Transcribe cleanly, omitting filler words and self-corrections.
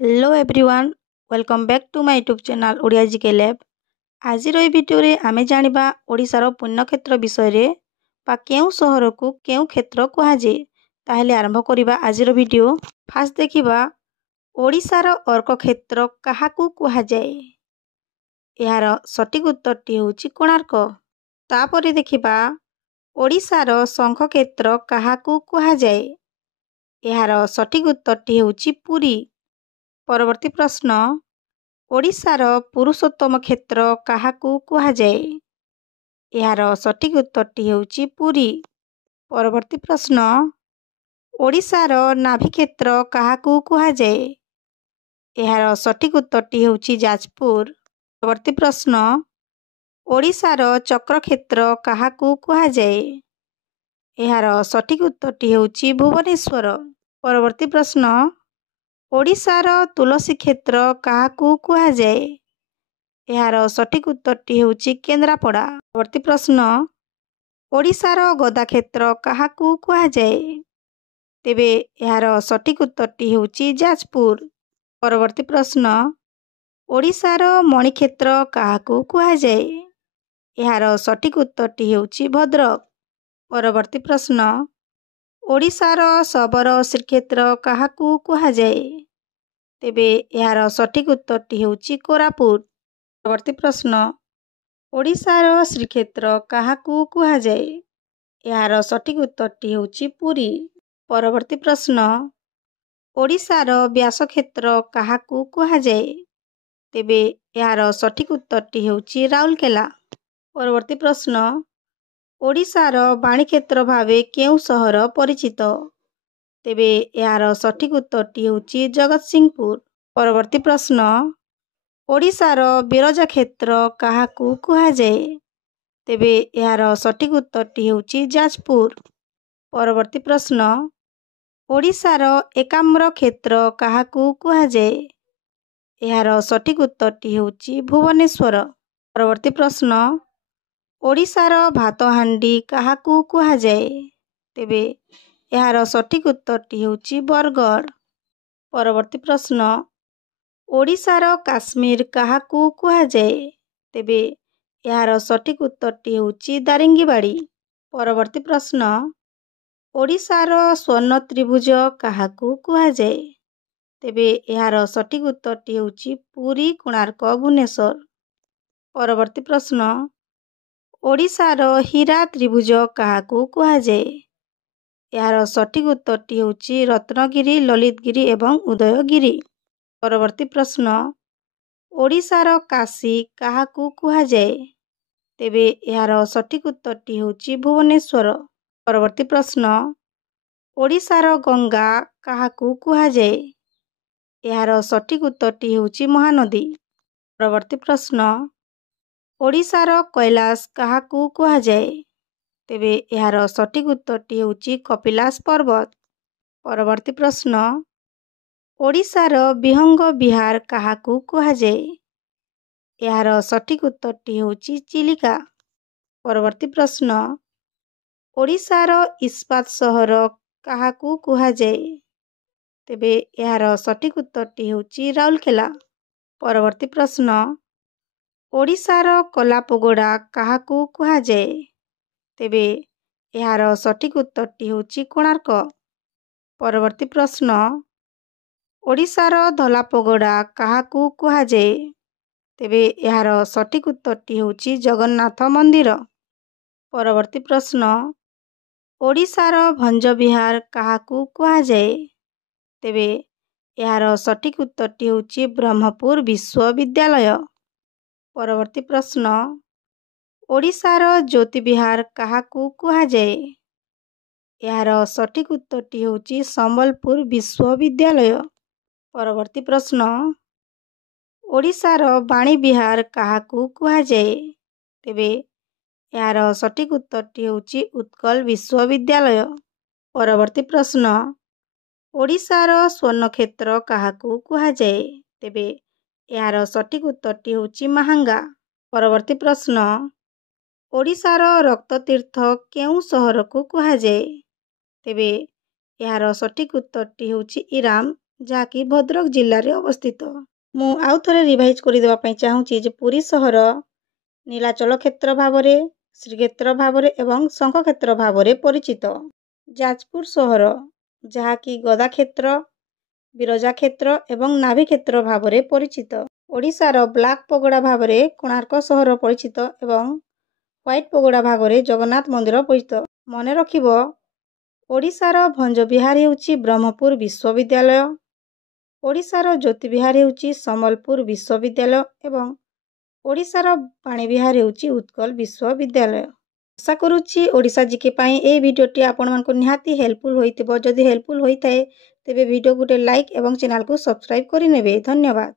Hello everyone, welcome back to my YouTube channel Odia GK lab. आज video रे आमे जानिबा ओडिशार पुण्यक्षेत्र विषय बा केउ सहर को केउ क्षेत्र कहुए। ताहले आरंभ करिबा आजिर भिडियो। फास्ट देखिबा ओडिशार अर्क क्षेत्र काहाकू कहुए। यार सटीक उत्तरटी होउची कोणार्क। तापरे देखिबा ओडिशार शंख क्षेत्र काहाकू कहुए। यार सटीक उत्तरटी होउची पुरी। परवर्ती प्रश्न ओडिशार पुरुषोत्तम क्षेत्र काहाकू कहुए। यार सटीक उत्तरटी होउची पुरी। परवर्ती प्रश्न ओडिशार नाभि क्षेत्र काहाकू कहुए। यार सटीक उत्तरटी होउची जाजपुर। परवर्ती प्रश्न ओडिशार चक्र क्षेत्र काहाकू कहुए। यार सटीक उत्तरटी होउची भुवनेश्वर। परवर्ती प्रश्न ओडिशार तुलसी क्षेत्र काहाकू कहुए। यार सटीक उत्तरटी होउची केन्द्रापड़ा। परवर्ती प्रश्न ओडिशार गदा क्षेत्र काहाकू कहुए। तेबे यार सटीक उत्तरटी होउची जाजपुर। परवर्ती प्रश्न ओडिशार मणि क्षेत्र काहाकू कहुए। यार सटीक उत्तरटी होउची भद्रक। परवर्ती प्रश्न ओडिशार शबर श्रीक्षेत्र काहाकू कहुए। तेबे यार सटीक उत्तरटी होउची कोरापुट। परवर्ती प्रश्न ओडिशार श्रीक्षेत्र काहाकू कहुए। यार सटीक उत्तरटी होउची पुरी। परवर्ती प्रश्न ओडिशार व्यास क्षेत्र काहाकू कहुए। तेबे यार सटीक उत्तरटी होउची राउरकेला। परवर्ती प्रश्न ओडिशार वाणी क्षेत्र भावे केउ सहर परिचित। तेबे यार सटीक उत्तरटी होउची जगतसिंहपुर। परवर्ती प्रश्न ओडिशार बिरजा क्षेत्र काहाकू कहुए। तेबे यार सटीक उत्तरटी होउची जाजपुर। परवर्ती प्रश्न ओडिशार एकाम्र क्षेत्र काहाकू कहुए। यार सटीक उत्तरटी होउची भुवनेश्वर। परवर्ती प्रश्न ओडिशार भातहांडी काहाकू कहुए। तेबे यार सटीक उत्तरटी होउची बरगढ़। परवर्ती प्रश्न ओडिशार काश्मीर काहाकू कहुए। तेबे यार सटीक उत्तरटी होउची दारिंगीबाड़ी। परवर्ती प्रश्न ओडिशार स्वर्ण त्रिभुज काहाकू कहुए। तेबे यार सटीक उत्तरटी होउची पुरी कोणार्क भुवनेश्वर। परवर्ती प्रश्न ओडिशार हीरा त्रिभुज काहाकू कहुए। यार सटीक उत्तरटी होउची रत्नगिरी ललितगिरी एवं उदयगिरी। परवर्ती प्रश्न ओडिशार काशी काहाकू कहुए। तेबे यार सटीक उत्तरटी होउची भुवनेश्वर। परवर्ती प्रश्न ओडिशार गंगा काहाकू कहुए। यार सटीक उत्तरटी होउची महानदी। परवर्ती प्रश्न ओडिशार कैलाश काहाकू कहुए। तेबे यार सटीक उत्तरटी होउची कपिलास पर्वत। परवर्ती प्रश्न ओडिशार विहंग विहार काहाकू कहुए। यार सटीक उत्तरटी होउची चिलिका। परवर्ती प्रश्न ओडिशार इस्पात सहर काहाकू कहुए। तेबे यार सटीक उत्तरटी होउची राउरकेला। परवर्ती प्रश्न ओडिशार कलापगोड़ा काहाकू कहुए। तेबे यार सटीक उत्तरटी होउची कोणार्क। परवर्ती प्रश्न ओडिशार धलापगोड़ा काहाकू कहुए। तेबे यार सटीक उत्तरटी होउची जगन्नाथ मंदिर। परवर्ती प्रश्न ओडिशार भंजविहार काहाकू कहुए। तेबे यार सटीक उत्तरटी होउची ब्रह्मपुर विश्वविद्यालय। परवर्ती प्रश्न ओडिशार ज्योतिविहार काहाकू कहुए। यार सटीक उत्तरटी होउची संबलपुर विश्वविद्यालय। परवर्ती प्रश्न ओडिशार वाणी विहार काहाकू कहुए। तेबे यार सटीक उत्तरटी होउची उत्कल विश्वविद्यालय। परवर्ती प्रश्न ओडिशार स्वर्ण क्षेत्र काहाकू कहुए। तेबे यार सटीक उत्तरटी होउची माहांगा। परवर्ती प्रश्न ओडिशार रक्ततीर्थ केउ सहर को कहुए। तेबे यार सटीक उत्तरटी होउची इराम। ଯାହାକି ଭଦ୍ରକ ଜିଲ୍ଲାରେ ଅବସ୍ଥିତ। ମୁଁ ଆଉ ଥରେ ରିଭାଇଜ୍ କରିଦେବା ପାଇଁ ଚାହୁଁଛି ଯେ ପୁରୀ ସହର ନୀଳାଚଳ କ୍ଷେତ୍ର ଭାବରେ, ଶ୍ରୀକ୍ଷେତ୍ର ଭାବରେ ଏବଂ ଶଙ୍ଖକ୍ଷେତ୍ର ଭାବରେ ପରିଚିତ। ଯାଜପୁର ସହର ଯାହାକି ଗଦାକ୍ଷେତ୍ର, ବିରଜା କ୍ଷେତ୍ର ଏବଂ ନାଭି କ୍ଷେତ୍ର ଭାବରେ ପରିଚିତ। ଓଡ଼ିଶାର ବ୍ଲାକ୍ ପଗୋଡ଼ା ଭାବରେ କୋଣାର୍କ ସହର ପରିଚିତ ଏବଂ ହ୍ୱାଇଟ୍ ପଗୋଡ଼ା ଭାବରେ ଜଗନ୍ନାଥ ମନ୍ଦିର ପରିଚିତ। ମନେ ରଖିବ, ଓଡ଼ିଶାର ଭଞ୍ଜ ବିହାର ହେଉଛି ବ୍ରହ୍ମପୁର ବିଶ୍ୱବିଦ୍ୟାଳୟ, ଓଡ଼ିଶାର ଜ୍ୟୋତି ବିହାର ହେଉଛି ସମ୍ବଲପୁର ବିଶ୍ୱବିଦ୍ୟାଳୟ ଏବଂ ଓଡ଼ିଶାର ବାଣୀବିହାର ହେଉଛି ଉତ୍କଳ ବିଶ୍ୱବିଦ୍ୟାଳୟ। ଆଶା କରୁଛି ଓଡ଼ିଶା ଜିକେ ପାଇଁ ଏହି ଭିଡ଼ିଓଟି ଆପଣମାନଙ୍କୁ ନିହାତି ହେଲ୍ପଫୁଲ୍ ହୋଇଥିବ। ଯଦି ହେଲ୍ପଫୁଲ୍ ହୋଇଥାଏ ତେବେ ଭିଡ଼ିଓକୁ ଗୋଟେ ଲାଇକ୍ ଏବଂ ଚ୍ୟାନେଲକୁ ସବସ୍କ୍ରାଇବ୍ କରିନେବେ। ଧନ୍ୟବାଦ।